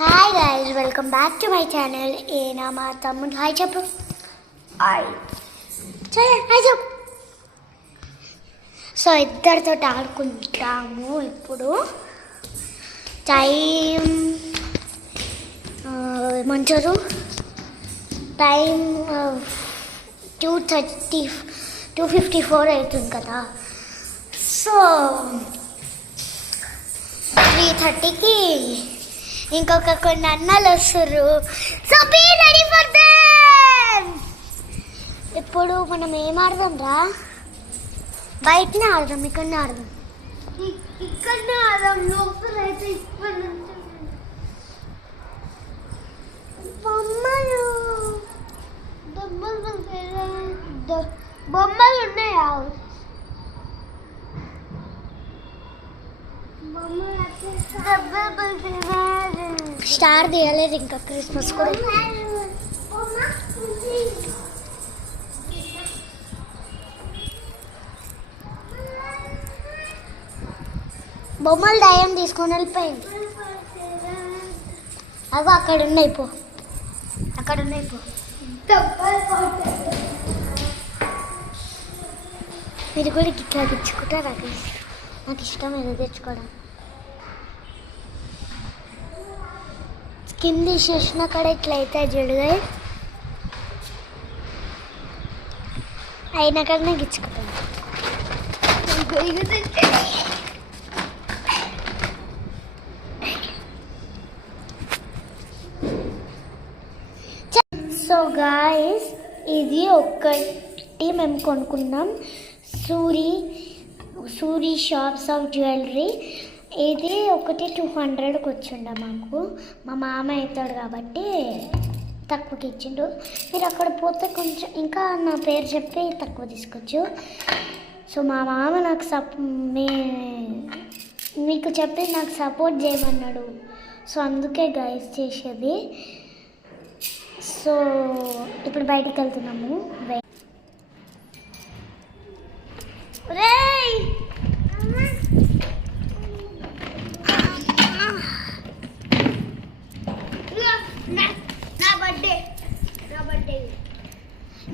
Hi guys, welcome back to my channel. ఏనా మా తమ్ముడు హాయ్ చెప్పు. హాయ్ హాయ్ చెప్పు. సో ఇద్దరితో ఆడుకుంటాము ఇప్పుడు. టైం ఏమంటారు, టైం 2:54 అవుతుంది కదా. సో 3:30కి ఇంకొక కొన్ని అన్నాలు వస్తారు. So be ready for them. ఇప్పుడు మనం ఏం ఆడదాం రా? బయటనే ఆడదాం, ఇక్కడనే ఆడదాం. ఇక్కడనే ఆడదాం. లోపల అయితే బొమ్మలు బొమ్మలు ఉన్నాయా? స్టార్ తీయలేదు ఇంకా, క్రిస్మస్ కూడా. బొమ్మలు దయ్యం తీసుకొని వెళ్ళిపోయింది. అవి అక్కడ ఉన్నాయి, పో అక్కడ ఉన్నాయి, పో. మీరు కూడా ఇట్లా తెచ్చుకుంటారా? నాకు ఇష్టం ఏదో తెచ్చుకోవడం. స్కిన్ తీసేసిన కాడ ఇట్లా అయితే జడుగా అయినా కాడ నాకు ఇచ్చుకుంటాను. సో గాయస్, ఇది ఒక్కటి మేము కొనుక్కున్నాం. Suri shops of jewellery. ఇది ఒకటి 200కి వచ్చిండ మాకు. మా మామ అవుతాడు కాబట్టి తక్కువకి ఇచ్చిండు. మీరు అక్కడ పోతే కొంచెం ఇంకా నా పేరు చెప్పి తక్కువ తీసుకోవచ్చు. సో మా మామ నాకు మీకు చెప్పి నాకు సపోర్ట్ చేయమన్నాడు. సో అందుకే గైస్ చేసేది. సో ఇప్పుడు బయటికి వెళ్తున్నాము.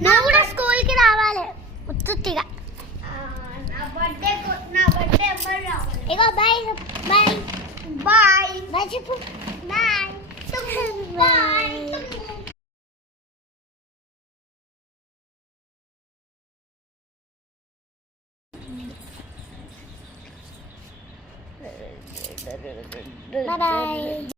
నువ్వు కూడా స్కూల్కి రావాలి ఉత్తుగా. ఇగో బాయ్ బాయ్ బాయ్ బాయ్ చెప్పు. Bye bye. Bye bye.